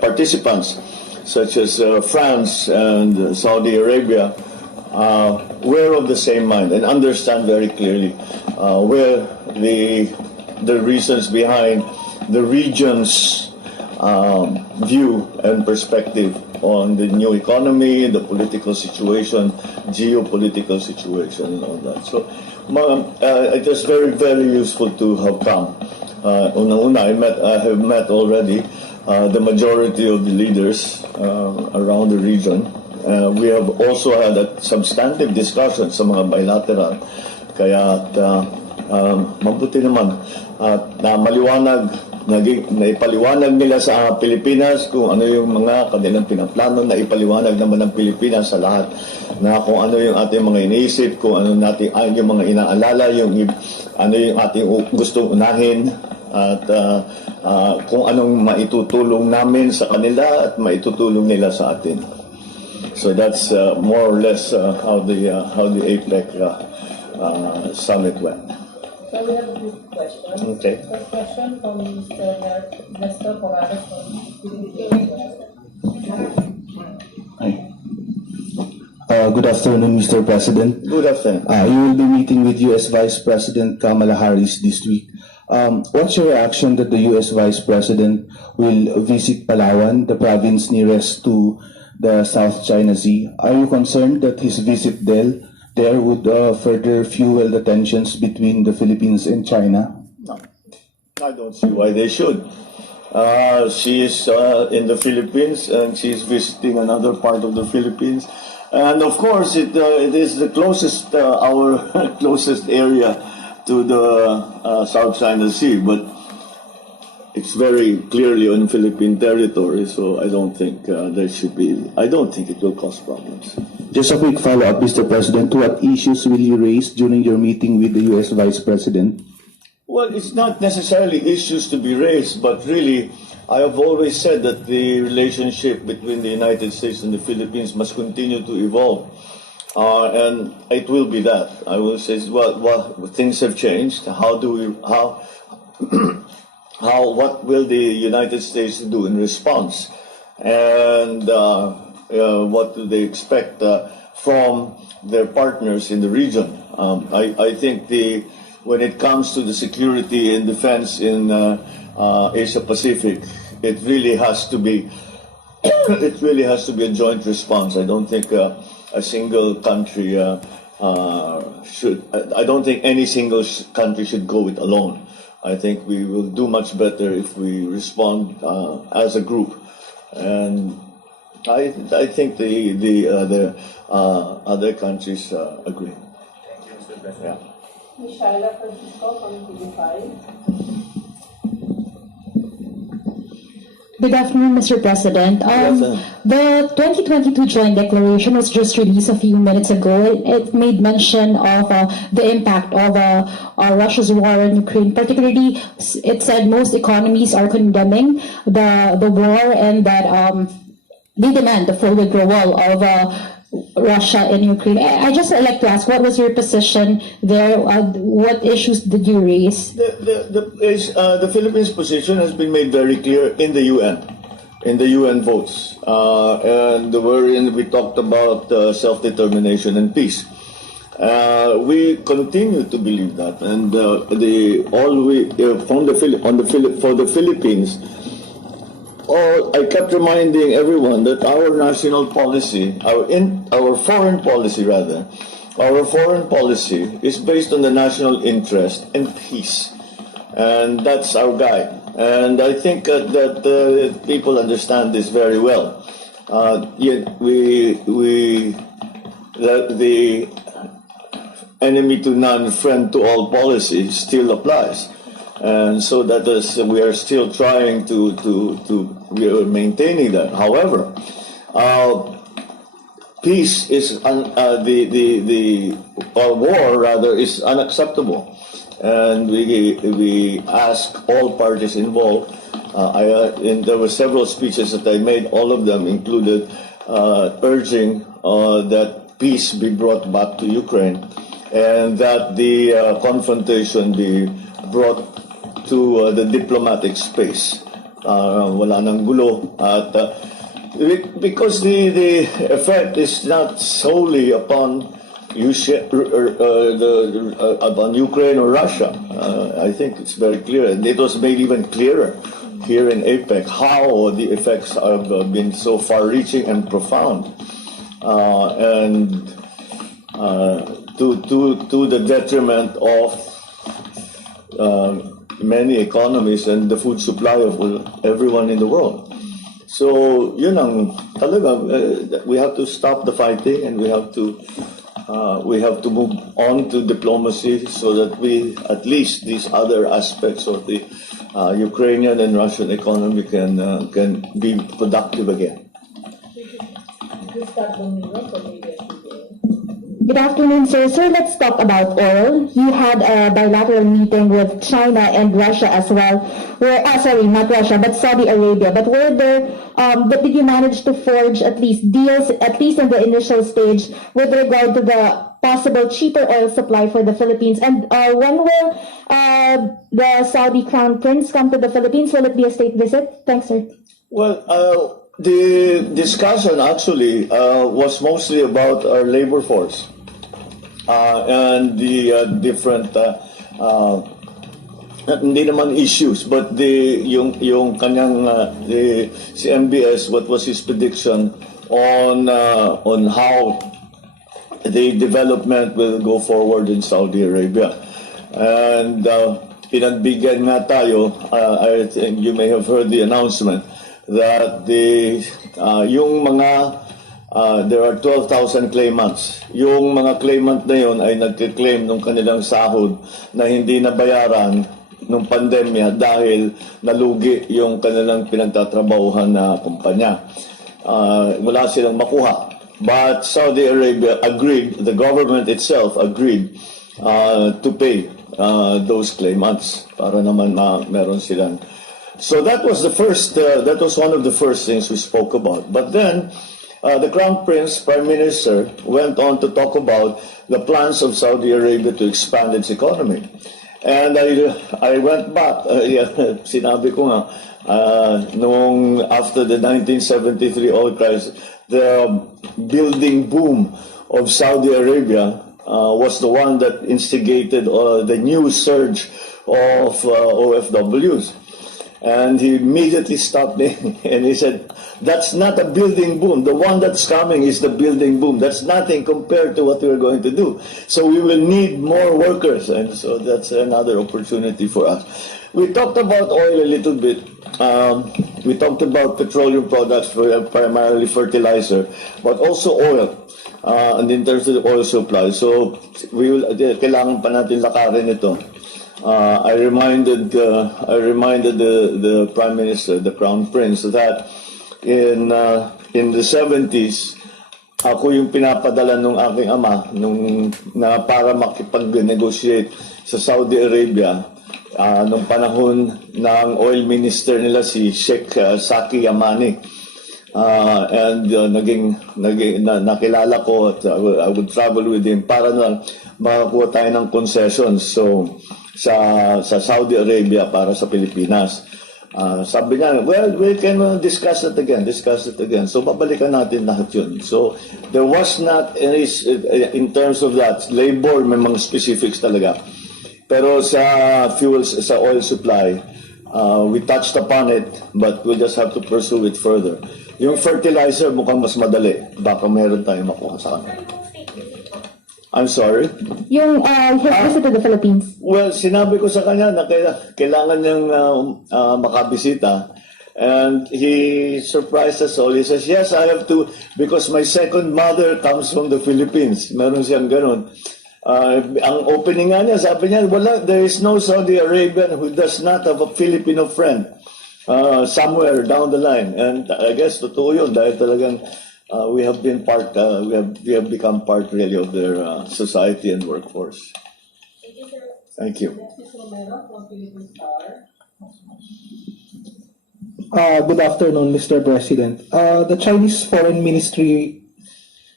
participants, such as France and Saudi Arabia, were of the same mind and understand very clearly where the reasons behind the region's view and perspective on the new economy, the political situation, geopolitical situation, and all that. So it was very, very useful to have come. Una-una, I have met already the majority of the leaders around the region. We have also had a substantive discussion sa mga bilateral. Kaya mabuti naman na maliwanag, naipaliwanag nila sa Pilipinas kung ano yung mga kanilang pinaplano, na ipaliwanag naman ng Pilipinas sa lahat na kung ano yung ating mga iniisip, kung ano natin yung mga inaalala, ano yung ating gustong unahin, at kung anong maitutulong namin sa kanila at maitutulong nila sa atin. So that's more or less how the APEC summit went. So we have a few questions. Okay. First question from Mr. Nestor Corrales from Filipino. Good afternoon, Mr. President. Good afternoon. You will be meeting with U.S. Vice President Kamala Harris this week. What's your reaction that the U.S. Vice President will visit Palawan, the province nearest to the South China Sea? Are you concerned that his visit there would further fuel the tensions between the Philippines and China? No, I don't see why they should. She is in the Philippines and she is visiting another part of the Philippines. And of course, it is the closest, our closest area to the South China Sea, but it's very clearly on Philippine territory, so I don't think I don't think it will cause problems. Just a quick follow-up, Mr. President. What issues will you raise during your meeting with the U.S. Vice President? Well, it's not necessarily issues to be raised, but really, I have always said that the relationship between the United States and the Philippines must continue to evolve. And it will be that. I will say, well, things have changed. What will the United States do in response? And what do they expect from their partners in the region? I think when it comes to the security and defense in Asia Pacific, it really has to be a joint response. I don't think a single country should. I don't think any single country should go it alone. I think we will do much better if we respond as a group, and I think the other countries agree. Thank you, Mr. President. Yeah. Ms. Shaila Francisco from TV5. Good afternoon, Mr. President. The 2022 Joint Declaration was just released a few minutes ago. It made mention of the impact of Russia's war in Ukraine. Particularly, it said most economies are condemning the war and that they demand the full withdrawal of Russia in Ukraine. I just like to ask, what was your position there? What issues did you raise? The Philippines' position has been made very clear in the UN votes, and wherein we talked about self-determination and peace. We continue to believe that, and for the Philippines. I kept reminding everyone that our national policy, our foreign policy is based on the national interest and peace, and that's our guide. And I think that people understand this very well. Yet the enemy to none, friend to all policy still applies. And so that is, we are still trying we are maintaining that. However, peace is war rather is unacceptable, and we ask all parties involved. There were several speeches that I made. All of them included urging that peace be brought back to Ukraine, and that the confrontation be brought to the diplomatic space. Wala nang gulo at because the effect is not solely upon upon Ukraine or Russia. I think it's very clear, and it was made even clearer here in APEC how the effects have been so far-reaching and profound, and to the detriment of many economies and the food supply of everyone in the world. So, yun ang talaga, we have to stop the fighting, and we have to move on to diplomacy so that we, at least these other aspects of the Ukrainian and Russian economy can be productive again. Good afternoon, sir. Sir, let's talk about oil. You had a bilateral meeting with China and Russia as well. Sorry, not Russia, but Saudi Arabia. But but did you manage to forge at least deals, at least in the initial stage, with regard to the possible cheaper oil supply for the Philippines? And when will the Saudi Crown Prince come to the Philippines? Will it be a state visit? Thanks, sir. Well, the discussion actually was mostly about our labor force and the different hindi naman issues, but yung kanyang si MBS, what was his prediction on how the development will go forward in Saudi Arabia. And pinagbigyan nga tayo, I think you may have heard the announcement that yung mga there are 12,000 claimants. Yung mga claimant na yon ay nagki-claim ng kanilang sahod na hindi nabayaran nung pandemya dahil nalugi yung kanilang pinagtatrabahuhan na kumpanya. Wala silang makuha. But Saudi Arabia agreed, the government itself agreed to pay those claimants para naman meron silang. So that was that was one of the first things we spoke about. But then the Crown Prince, Prime Minister, went on to talk about the plans of Saudi Arabia to expand its economy. And I went back, sinabi ko nga, after the 1973 oil crisis, the building boom of Saudi Arabia was the one that instigated the new surge of OFWs. And he immediately stopped me and he said, that's not a building boom. The one that's coming is the building boom. That's nothing compared to what we're going to do. So we will need more workers. And so that's another opportunity for us. We talked about oil a little bit. We talked about petroleum products, primarily fertilizer, but also oil. And in terms of the oil supply. So kailangan pa natin lakarin ito. I reminded the Prime Minister, the Crown Prince, that in the 70s, ako yung pinapadala nung aking ama na para makipag-negotiate sa Saudi Arabia nung panahon ng oil minister nila si Sheikh Saki Yamani. And nakilala ko at I would travel with him para na makakuha tayo ng concessions. So sa Saudi Arabia para sa Pilipinas. Sabi niya, well, we can discuss it again. So babalikan natin lahat yun. So there was not any, in terms of that, labor, may mga specifics talaga. Pero sa fuels, sa oil supply, we touched upon it, but we'll just have to pursue it further. Yung fertilizer mukhang mas madali. Baka meron tayong makuha sa kanya. I'm sorry? Yung his visit to the Philippines. Well, sinabi ko sa kanya na kailangan niyang makabisita. And he surprised us all. He says, yes, I have to, because my second mother comes from the Philippines. Meron siyang ganun. Ang opening nga niya, sabi niya, there is no Saudi Arabian who does not have a Filipino friend somewhere down the line. And I guess totoo yun dahil talagang we have been part, we have become part really of their society and workforce. Thank you. Good afternoon, Mr. President. The Chinese Foreign Ministry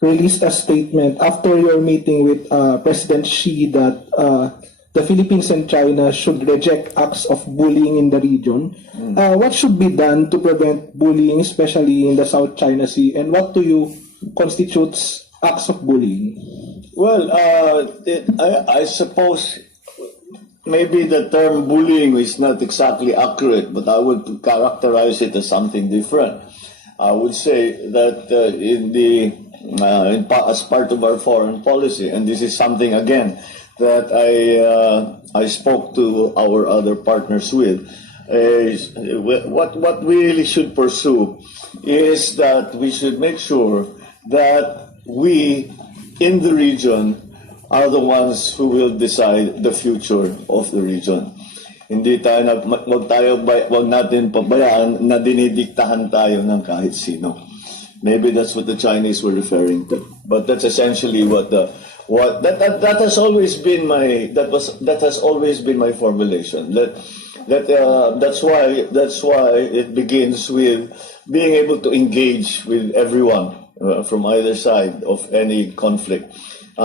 released a statement after your meeting with President Xi that the Philippines and China should reject acts of bullying in the region. What should be done to prevent bullying, especially in the South China Sea, and what to you constitutes acts of bullying? Well, I suppose maybe the term bullying is not exactly accurate, but I would characterize it as something different. I would say that as part of our foreign policy, and this is something again that I spoke to our other partners with, is what we really should pursue is that we should make sure that we in the region are the ones who will decide the future of the region. Hindi tayo wag natin pabayaan na dinidiktahan tayo ng kahit sino. Maybe that's what the Chinese were referring to. But that's essentially that has always been my formulation. That's why it begins with being able to engage with everyone from either side of any conflict.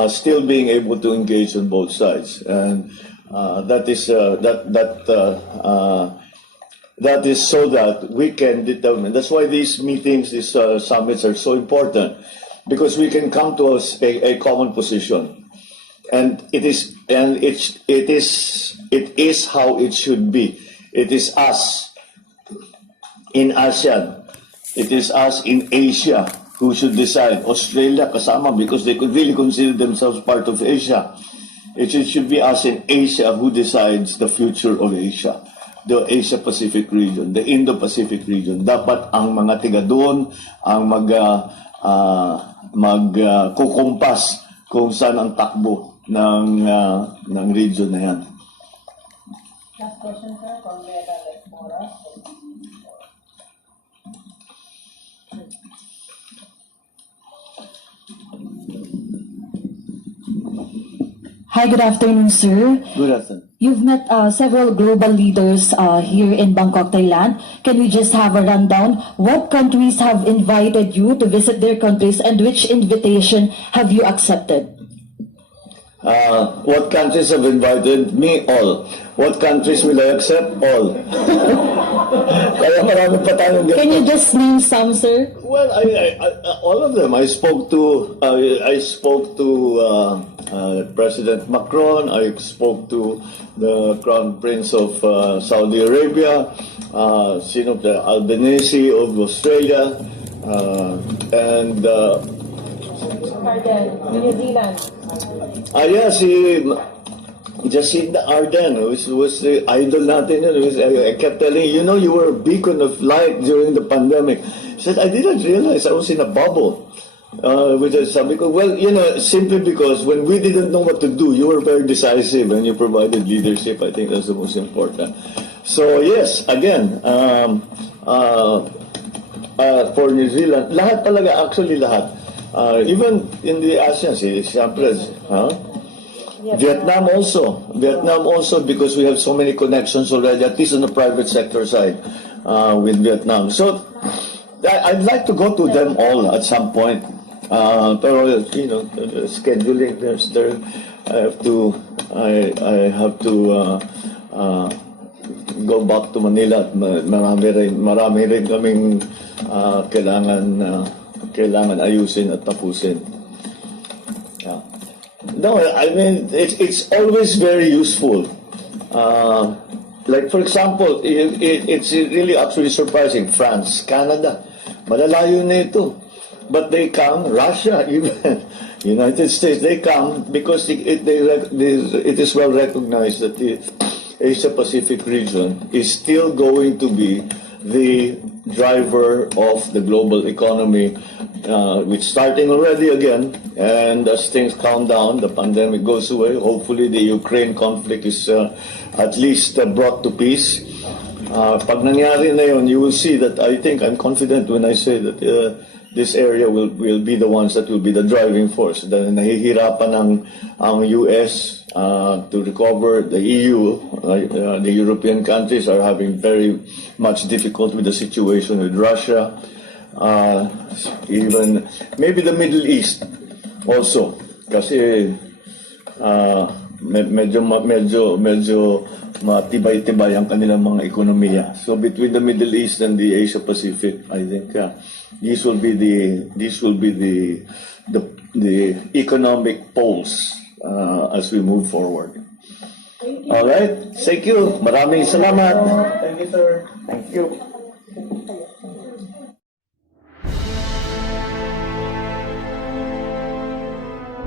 Still being able to engage on both sides, and that is so that we can determine. That's why these meetings, these summits are so important, because we can come to a common position, and it is how it should be. It is us in ASEAN. It is us in Asia who should decide. Australia kasama, because they could really consider themselves part of Asia. It should be us in Asia who decides the future of Asia, the Asia-Pacific region, the Indo-Pacific region. Dapat ang mga tiga doon ang magkukumpas kung saan ang takbo ng region na yan. Last question, sir, from Hi, good afternoon, sir. Good afternoon. You've met several global leaders here in Bangkok, Thailand. Can we just have a rundown? What countries have invited you to visit their countries, and which invitation have you accepted? What countries have invited me? All. What countries will I accept? All. Kaya marami pa tayong Can you just name some, sir? Well, I all of them. I spoke to President Macron. I spoke to the Crown Prince of Saudi Arabia, the Albanese of Australia, and New Zealand. Jacinda Ardern was the idol natin. I kept telling you were a beacon of light during the pandemic. She said, I didn't realize I was in a bubble. Which is because, simply because when we didn't know what to do, you were very decisive and you provided leadership. I think that's the most important. So yes, again, for New Zealand, lahat talaga, actually lahat. Even in the ASEAN, siyempre, Vietnam also, because we have so many connections already, at least on the private sector side, with Vietnam. So I'd like to go to them all at some point. Pero scheduling, I have to go back to Manila. Marami rin kaming kailangan ayusin at tapusin. Yeah. No, I mean, it's always very useful. Like, for example, it's really actually surprising. France, Canada, malalayo na ito. But they come, Russia, even United States, they come because it is well recognized that the Asia-Pacific region is still going to be the driver of the global economy, which starting already again, and as things calm down, the pandemic goes away. Hopefully the Ukraine conflict is at least brought to peace. Pag nangyari na yun, you will see that I'm confident when I say that this area will be the ones that will be the driving force. Dahil nahihirapan ang US to recover. The EU, the European countries are having very much difficulty with the situation with Russia. Even maybe the Middle East also. Kasi medyo matibay-tibay ang kanilang mga ekonomiya. So between the Middle East and the Asia Pacific, I think these will be the economic poles as we move forward. All right. Thank you. Maraming salamat. Thank you, sir. Thank you.